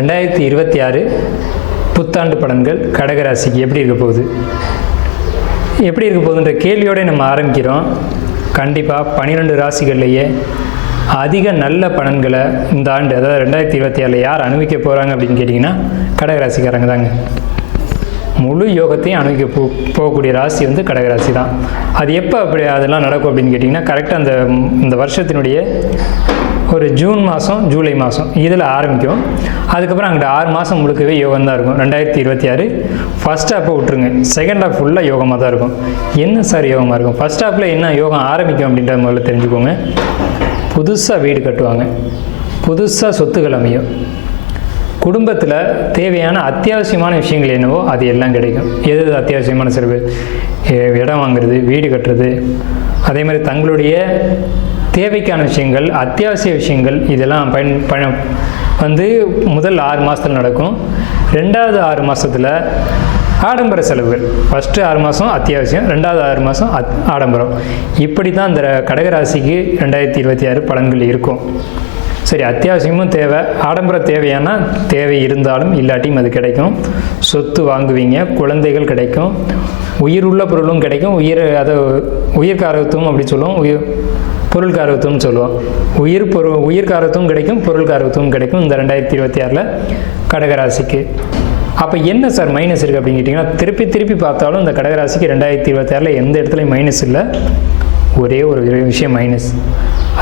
ரெண்டாயிரத்தி இருபத்தி ஆறு புத்தாண்டு பலன்கள் கடகராசிக்கு எப்படி இருக்க போகுது? எப்படி இருக்க போகுதுன்ற கேள்வியோட நம்ம ஆரம்பிக்கிறோம். கண்டிப்பாக பன்னிரெண்டு ராசிகள்லேயே அதிக நல்ல பலன்களை இந்த ஆண்டு அதாவது ரெண்டாயிரத்தி இருபத்தி ஆறில் யார் அனுபவிக்க போகிறாங்க அப்படின்னு கேட்டிங்கன்னா கடகராசிக்காரங்க தாங்க. முழு யோகத்தையும் அணுகி போ போகக்கூடிய ராசி வந்து கடகராசி தான் அது எப்போ அப்படி அதெல்லாம் நடக்கும் அப்படின்னு கேட்டிங்கன்னா கரெக்டாக அந்த இந்த வருஷத்தினுடைய ஒரு ஜூன் மாதம் ஜூலை மாதம் இதில் ஆரம்பிக்கும். அதுக்கப்புறம் அங்கிட்ட ஆறு மாதம் முழுக்கவே யோகம் தான் இருக்கும். ரெண்டாயிரத்தி இருபத்தி ஆறு ஃபஸ்ட் ஹாப்பை விட்டுருங்க. செகண்ட் ஹாஃப் ஃபுல்லாக யோகமாக தான் இருக்கும். என்ன சார் யோகமாக இருக்கும்? ஃபஸ்ட் ஹாஃபில் என்ன யோகம் ஆரம்பிக்கும் அப்படின்றத முதல்ல தெரிஞ்சுக்கோங்க. புதுசாக வீடு கட்டுவாங்க. புதுசாக சொத்துக்கள் அமையும். குடும்பத்தில் தேவையான அத்தியாவசியமான விஷயங்கள் என்னவோ அது எல்லாம் கிடைக்கும். எது எது அத்தியாவசியமான செலவு? இடம் வாங்குறது வீடு கட்டுறது. அதே மாதிரி தங்களுடைய தேவைக்கான விஷயங்கள் அத்தியாவசிய விஷயங்கள் இதெல்லாம் பயன் பயண வந்து முதல் ஆறு மாதத்தில் நடக்கும். ரெண்டாவது ஆறு மாதத்தில் ஆடம்பர செலவுகள் ஃபஸ்ட்டு ஆறு மாதம் அத்தியாவசியம் ரெண்டாவது ஆறு மாதம் அத் ஆடம்பரம். இப்படி தான் இந்த கடகராசிக்கு ரெண்டாயிரத்தி இருபத்தி ஆறு பலன்கள் இருக்கும். சரி அத்தியாவசியமும் தேவை. ஆடம்பர தேவையானா தேவை இருந்தாலும் இல்லாட்டியும் அது கிடைக்கும். சொத்து வாங்குவீங்க குழந்தைகள் கிடைக்கும். உயிர் உள்ள பொருளும் கிடைக்கும். உயிர் அதை உயிர்காரகத்துவம் அப்படி சொல்லுவோம். உயிர் பொருள்காரகத்துவம் சொல்லுவோம். உயிர் பொருள் உயிர் கிடைக்கும் பொருள்காரகத்துவம் கிடைக்கும். இந்த ரெண்டாயிரத்தி இருபத்தி ஆறில் கடகராசிக்கு. அப்போ என்ன சார் மைனஸ் இருக்குது அப்படின்னு கேட்டிங்கன்னா திருப்பி திருப்பி பார்த்தாலும் இந்த கடகராசிக்கு ரெண்டாயிரத்தி இருபத்தி ஆறில் எந்த இடத்துலையும் மைனஸ் இல்லை. ஒரே ஒரு விஷயம் மைனஸ்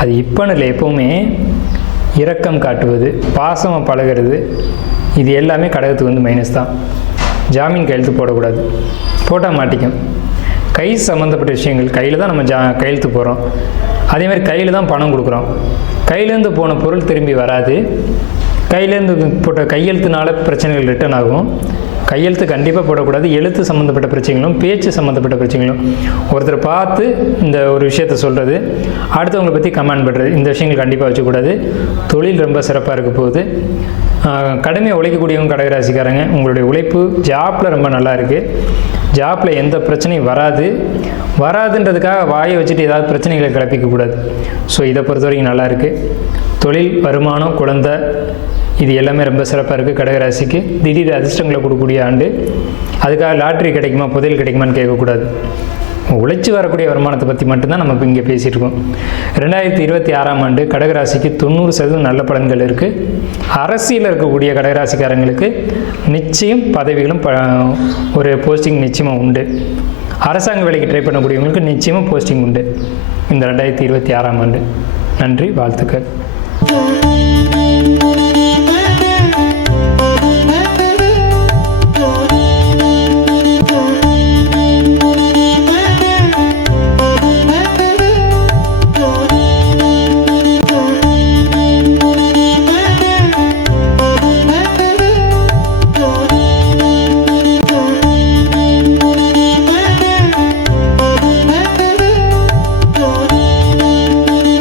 அது இப்போன்னு இல்லை எப்போவுமே இரக்கம் காட்டுவது பாசமாக பழகிறது இது எல்லாமே கடகத்துக்கு வந்து மைனஸ் தான். ஜாமீன் கையெழுத்து போடக்கூடாது. போட்டால் மாட்டிக்கும். கை சம்மந்தப்பட்ட விஷயங்கள் கையில் தான் நம்ம ஜா கையெழுத்து போகிறோம் அதேமாதிரி கையில் தான் பணம் கொடுக்குறோம். கையிலேருந்து போன பொருள் திரும்பி வராது. கையிலேருந்து போட்ட கையெழுத்துனால பிரச்சனைகள் ரிட்டர்ன் ஆகும். கையெழுத்து கண்டிப்பாக போடக்கூடாது. எழுத்து சம்மந்தப்பட்ட பிரச்சனைகளும் பேச்சு சம்மந்தப்பட்ட பிரச்சனைகளும். ஒருத்தர் பார்த்து இந்த ஒரு விஷயத்த சொல்கிறது அடுத்தவங்களை பற்றி கமெண்ட் பண்ணுறது இந்த விஷயங்கள் கண்டிப்பாக வச்சுக்கூடாது. தொழில் ரொம்ப சிறப்பாக இருக்க போகுது. கடுமையாக உழைக்கக்கூடியவங்க கடகராசிக்காரங்க. உங்களுடைய உழைப்பு ஜாப்பில் ரொம்ப நல்லா இருக்குது ஜாப்பில் எந்த பிரச்சனையும் வராது. வராதுன்றதுக்காக வாயை வச்சுட்டு ஏதாவது பிரச்சனைகளை கிளப்பிக்கக்கூடாது ஸோ இதை பொறுத்த வரைக்கும் நல்லா இருக்குது தொழில் வருமானம் குழந்தை இது எல்லாமே ரொம்ப சிறப்பாக இருக்குது கடகராசிக்கு. திடீர் அதிர்ஷ்டங்களை கொடுக்கக்கூடிய ஆண்டு. அதுக்காக லாட்ரி கிடைக்குமா புதையல் கிடைக்குமான்னு கேட்கக்கூடாது. உழைச்சி வரக்கூடிய வருமானத்தை பற்றி மட்டும்தான் நம்ம இப்போ இங்கே பேசியிருக்கோம் ரெண்டாயிரத்தி இருபத்தி ஆறாம் ஆண்டு கடகராசிக்கு தொண்ணூறு சதவீதம் நல்ல பலன்கள் இருக்குது அரசியலில் இருக்கக்கூடிய கடகராசிக்காரங்களுக்கு நிச்சயம் பதவிகளும் ப ஒரு போஸ்டிங் நிச்சயமாக உண்டு. அரசாங்க வேலைக்கு ட்ரை பண்ணக்கூடியவங்களுக்கு நிச்சயமாக போஸ்டிங் உண்டு. இந்த ரெண்டாயிரத்தி இருபத்தி ஆறாம் ஆண்டு. நன்றி வாழ்த்துக்கள்.